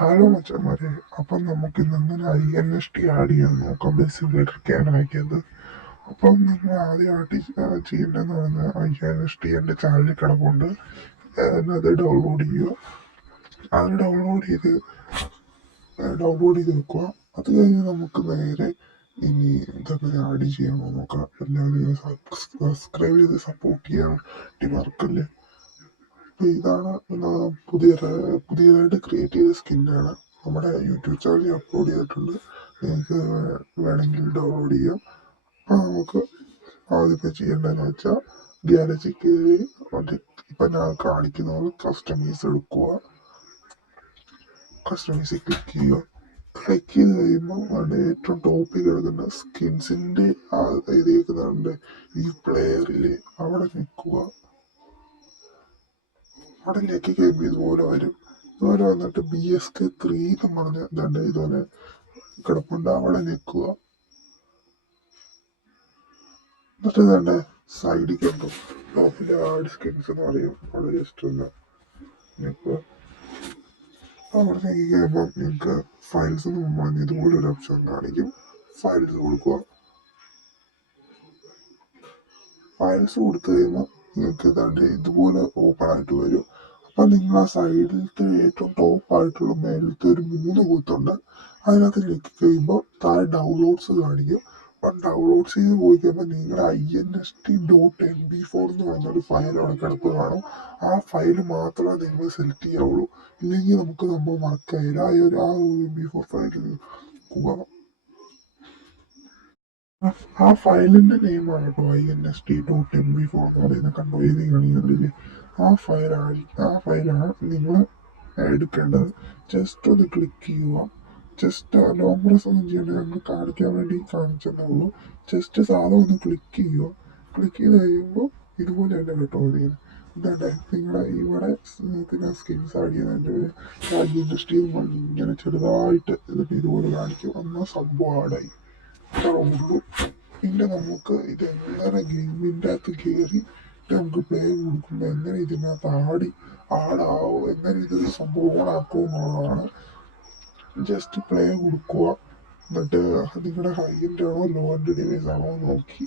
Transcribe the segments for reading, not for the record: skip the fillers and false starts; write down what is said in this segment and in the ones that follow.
Hello മച്ചന്മാരെ, അപ്പം നമുക്ക് ഇന്ന് INST ആഡ് ചെയ്യാൻ നോക്കാം ബേസിക് ക്യാമറയ്ക്കകത്ത്. അപ്പം നിങ്ങൾ ആദ്യമായിട്ട് ചെയ്യേണ്ടതെന്ന് പറയുന്നത് INST എൻ്റെ ചാനലിൽ കിടപ്പുണ്ട്. അത് ഡൗൺലോഡ് ചെയ്യുക. അത് ഡൗൺലോഡ് ചെയ്ത് വെക്കുക. അത് കഴിഞ്ഞ് നമുക്ക് നേരെ ഇനി ഇതൊക്കെ ആഡ് ചെയ്യണോ നോക്കാം. എല്ലാവരും സബ്സ്ക്രൈബ് ചെയ്ത് സപ്പോർട്ട് ചെയ്യാൻ വേണ്ടി മറക്കല്ലേ. അപ്പോൾ ഇതാണ് പുതിയതായിട്ട് ക്രിയേറ്റ് ചെയ്ത സ്കിന്നാണ്. നമ്മുടെ യൂട്യൂബ് ചാനലിൽ അപ്ലോഡ് ചെയ്തിട്ടുണ്ട്. നിങ്ങൾക്ക് വേണമെങ്കിൽ ഡൗൺലോഡ് ചെയ്യാം. അപ്പോൾ നമുക്ക് ആദ്യമൊക്കെ ചെയ്യേണ്ടതെന്ന് വെച്ചാൽ ഗ്യാലറി കയറി ഇപ്പം ഞാൻ കാണിക്കുന്ന പോലെ കസ്റ്റമൈസ് എടുക്കുക. കസ്റ്റമൈസ് ക്ലിക്ക് ചെയ്യുക. ക്ലിക്ക് ചെയ്ത് കഴിയുമ്പോൾ അവിടെ ഏറ്റവും ടോപ്പിൽ കിടക്കുന്ന സ്കിൻസിൻ്റെ എഴുതിയേക്കുന്നുണ്ട് ഈ പ്ലെയറിൽ അവിടെ നിൽക്കുക. അവിടെ ഞെക്കി കഴിയുമ്പോൾ ഇതുപോലെ വരും. ഇതുപോലെ വന്നിട്ട് BSK3 എന്ന് പറഞ്ഞ ഇതുണ്ട്, ഇതുപോലെ കിടപ്പുണ്ട്. അവിടെ നിൽക്കുക. എന്നിട്ട് ഇതുണ്ട് സൈഡിൽ കണ്ടു ടോപ്പിൽ ആഡ് സ്കിൻസ് എന്ന് പറയും. അവിടെ ജസ്റ്റ് ഒന്ന് നിൽക്കുക. അവിടെ നോക്കി കഴിയുമ്പോൾ നിങ്ങൾക്ക് ഫയൽസ് എന്ന് പറഞ്ഞ് ഇതുപോലെ ഒരു ഓപ്ഷൻ കാണിക്കും. ഫയൽസ് കൊടുക്കുക. ഫയൽസ് കൊടുത്തു കഴിയുമ്പോൾ നിങ്ങൾക്ക് ഇതാണ്ട് ഇതുപോലെ ഓപ്പൺ ആയിട്ട് വരും. അപ്പം നിങ്ങൾ ആ സൈഡിലത്തെ ഏറ്റവും ടോപ്പായിട്ടുള്ള മേലത്തെ ഒരു 3 കുത്തുണ്ട്. അതിനകത്ത് ക്ലിക്ക് കഴിയുമ്പോൾ താഴെ ഡൗൺലോഡ്സ് കാണിക്കും. അപ്പം ഡൗൺലോഡ്സ് ചെയ്ത് പോയി കഴിയുമ്പോൾ നിങ്ങളുടെ INST.mp4 എന്ന് പറഞ്ഞൊരു ഫയൽ അവിടെ കിടപ്പ് കാണും. ആ ഫയൽ മാത്രമേ നിങ്ങൾ സെലക്ട് ചെയ്യാവുള്ളൂ. ഇല്ലെങ്കിൽ നമുക്ക് സംഭവം വർക്കായില്ല. ആ ഒരു MP4 ഫയലിൽ പോകാം. ആ ഫയലിന്റെ നെയിമാണ് കേട്ടോ INST.mp4 എന്ന് പറയുന്നത്. കണ്ടോ എഴുതി കാണിക്കുന്നില്ലേ? ആ ഫയലാണ് നിങ്ങൾ എടുക്കേണ്ടത്. ജസ്റ്റ് ഒന്ന് ക്ലിക്ക് ചെയ്യുക. ജസ്റ്റ് ലോങ് പ്രസ് ഒന്നും ചെയ്യേണ്ട, ഞങ്ങൾ കാണിക്കാൻ വേണ്ടി കാണിച്ചതേ ഉള്ളൂ. ജസ്റ്റ് സാധനം ഒന്ന് ക്ലിക്ക് ചെയ്യുക. ക്ലിക്ക് ചെയ്ത് കഴിയുമ്പോൾ ഇതുപോലെ തന്നെ കേട്ടോ ചെയ്യുന്നത്. ഇതല്ലേ നിങ്ങളുടെ ഇവിടെ പിന്നെ സ്കിൻസ് ആഡ് ചെയ്യുന്നതിൻ്റെ INST ഇങ്ങനെ ചെറുതായിട്ട് ഇതിട്ട് ഇതുപോലെ കാണിക്കും. എന്നാൽ സംഭവം ആഡായി ഉള്ളൂ. പിന്നെ നമുക്ക് ഇതെങ്ങനെ ഗെയിമിൻ്റെ അകത്ത് കയറി നമുക്ക് പ്ലേ കൊടുക്കുമ്പോൾ എങ്ങനെ ഇതിനകത്ത് ആടാവും, എങ്ങനെ ഇതൊരു സംഭവം ഓണാക്കും എന്നുള്ളതാണ്. ജസ്റ്റ് പ്ലേ കൊടുക്കുക. എന്നിട്ട് നിങ്ങളുടെ ഹൈൻ്റെ ആണോ ലോ എൻ്റെ ഡിവൈസ് ആണോ നോക്കി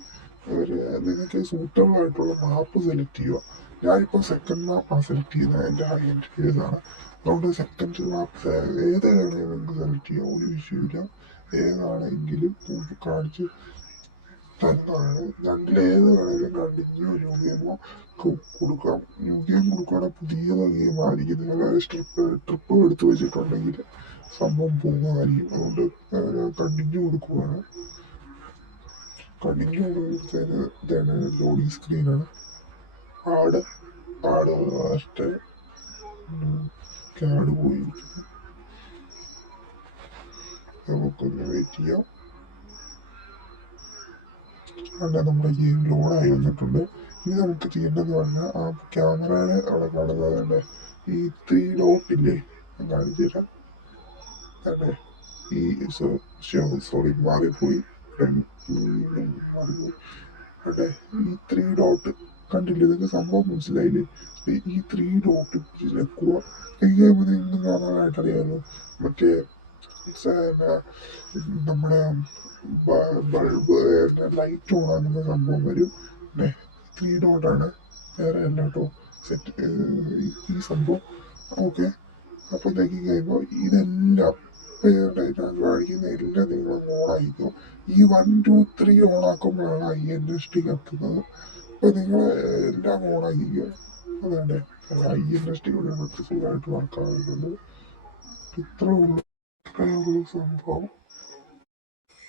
നിങ്ങൾക്ക് സൂട്ടബിൾ ആയിട്ടുള്ള മാപ്പ് സെലക്ട് ചെയ്യുക. ഞാനിപ്പോൾ സെക്കൻഡ് മാപ്പാണ് സെലക്ട് ചെയ്യുന്നത്. എൻ്റെ ഹൈ എൻ്റെ ഡിവൈസ് ആണ്. അതുകൊണ്ട് സെക്കൻഡ് മാപ്പ് ഏതാണെങ്കിലും നിങ്ങൾക്ക് സെലക്ട് ചെയ്യാം, ഒരു വിഷയമില്ല. ഏതാണെങ്കിലും നിങ്ങൾക്ക് കാണിച്ച് തരുന്നതാണ്. രണ്ടിലേത് വേണമെങ്കിലും കണ്ടിന്യൂ ന്യൂ ഗെയിമോ കൊടുക്കാം. ന്യൂ ഗെയിം കൊടുക്കുകയാണെങ്കിൽ പുതിയ ഗെയിം ആയിരിക്കും. നിങ്ങൾ ട്രിപ്പ് എടുത്തു വെച്ചിട്ടുണ്ടെങ്കിൽ സംഭവം പോകുന്നതായിരിക്കും. അതുകൊണ്ട് കണ്ടിന്യൂ കൊടുക്കുകയാണ്. കണ്ടിന്യൂ കൊടുത്തതിന് ഇതാണ് ലോഡിങ് സ്ക്രീനാണ്. ആട് ലാസ്റ്റ് ആട് പോയിരിക്കുന്നു. നമുക്കൊന്ന് വെയിറ്റ് ചെയ്യാം. അങ്ങനെ നമ്മുടെ ഗെയിം ലോഡായി വന്നിട്ടുണ്ട്. ഇനി നമുക്ക് ചെയ്യേണ്ടതെന്ന് പറഞ്ഞാൽ ആ ക്യാമറയുടെ അവിടെ കാണുന്നത് ഈ 3 ഡോട്ട് ഇല്ലേ, കാണിച്ചു തരാം. അതെ ഈ സോറി മാറിപ്പോയി. അതെ ഈ 3 ഡോട്ട് കണ്ടില്ലേ? നിങ്ങൾക്ക് സംഭവം മനസ്സിലായില്ലേ? ഈ 3 ഡോട്ട് ഞെക്കുക. കഴിയുമ്പോൾ നിങ്ങൾക്ക് കാണാനായിട്ട് അറിയാമല്ലോ, മറ്റേ നമ്മുടെ ബൾബ് ലൈറ്റ് ഓൺ ആകുന്ന സംഭവം വരും. 3 ഡോട്ടാണ്, വേറെ അല്ല കേട്ടോ. സെറ്റ് ഈ സംഭവം ഓക്കെ. അപ്പോൾ നോക്കി കഴിയുമ്പോൾ ഇതെല്ലാം ഞാൻ കാണിക്കുന്ന എല്ലാം നിങ്ങൾ ഓണായിരിക്കും. ഈ 1 2 3 ഓണാക്കുമ്പോഴാണ് INST കത്തുന്നത്. അപ്പോൾ നിങ്ങൾ എല്ലാം ഓണായിരിക്കുക. അതാണ്ട് INST ഇവിടെ സക്സസ്ഫുൾ ആയിട്ട് വർക്കാവുന്നുണ്ട്. ഇത്രേ ഉള്ളൂ സംഭവം.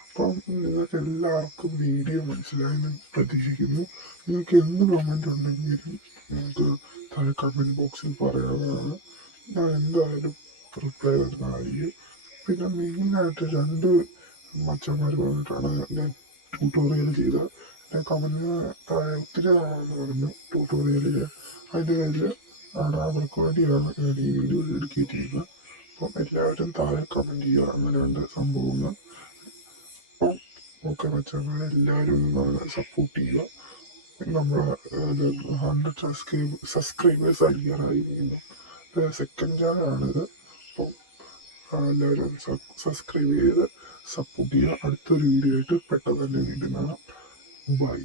അപ്പം നിങ്ങൾക്ക് എല്ലാവർക്കും വീഡിയോ മനസ്സിലായെന്ന് പ്രതീക്ഷിക്കുന്നു. നിങ്ങൾക്ക് എന്ത് കമൻറ്റ് ഉണ്ടെങ്കിലും നിങ്ങൾക്ക് താഴെ കമൻറ്റ് ബോക്സിൽ പറയാവുന്നതാണ്. ഞാൻ എന്തായാലും റിപ്ലൈ തരുന്നതായിരിക്കും. പിന്നെ മെയിനായിട്ട് 2 മച്ചന്മാർ പറഞ്ഞിട്ടാണ് ഞാൻ ട്യൂട്ടോറിയൽ ചെയ്തത്. ഞാൻ കമൻറ്റിന് താഴെ ഒത്തിരി നാളെന്ന് പറഞ്ഞു ട്യൂട്ടോറിയൽ. അതിൻ്റെ പേരിൽ ആണ് അവർക്ക് വേണ്ടിയാണ് ഞാൻ ഈ വീഡിയോ ഡെഡിക്കേറ്റ് ചെയ്യുന്നത്. അപ്പം എല്ലാവരും താഴെ കമൻറ്റ് ചെയ്യുക. അങ്ങനെയുണ്ട് സംഭവങ്ങൾ. അപ്പം ഓക്കെ മച്ചന്മാരെ, എല്ലാവരും ഒന്ന് സപ്പോർട്ട് ചെയ്യുക. നമ്മളെ 100 സബ്സ്ക്രൈബേഴ്സ് അടിയാറായിരിക്കുന്നു. സെക്കൻഡ് ചാനലാണിത്. അപ്പം എല്ലാവരും ഒന്ന് സബ്സ്ക്രൈബ് ചെയ്ത് സപ്പോർട്ട് ചെയ്യുക. അടുത്തൊരു വീഡിയോ ആയിട്ട് പെട്ടെന്ന് തന്നെ വീണ്ടും കാണാം. ബൈ.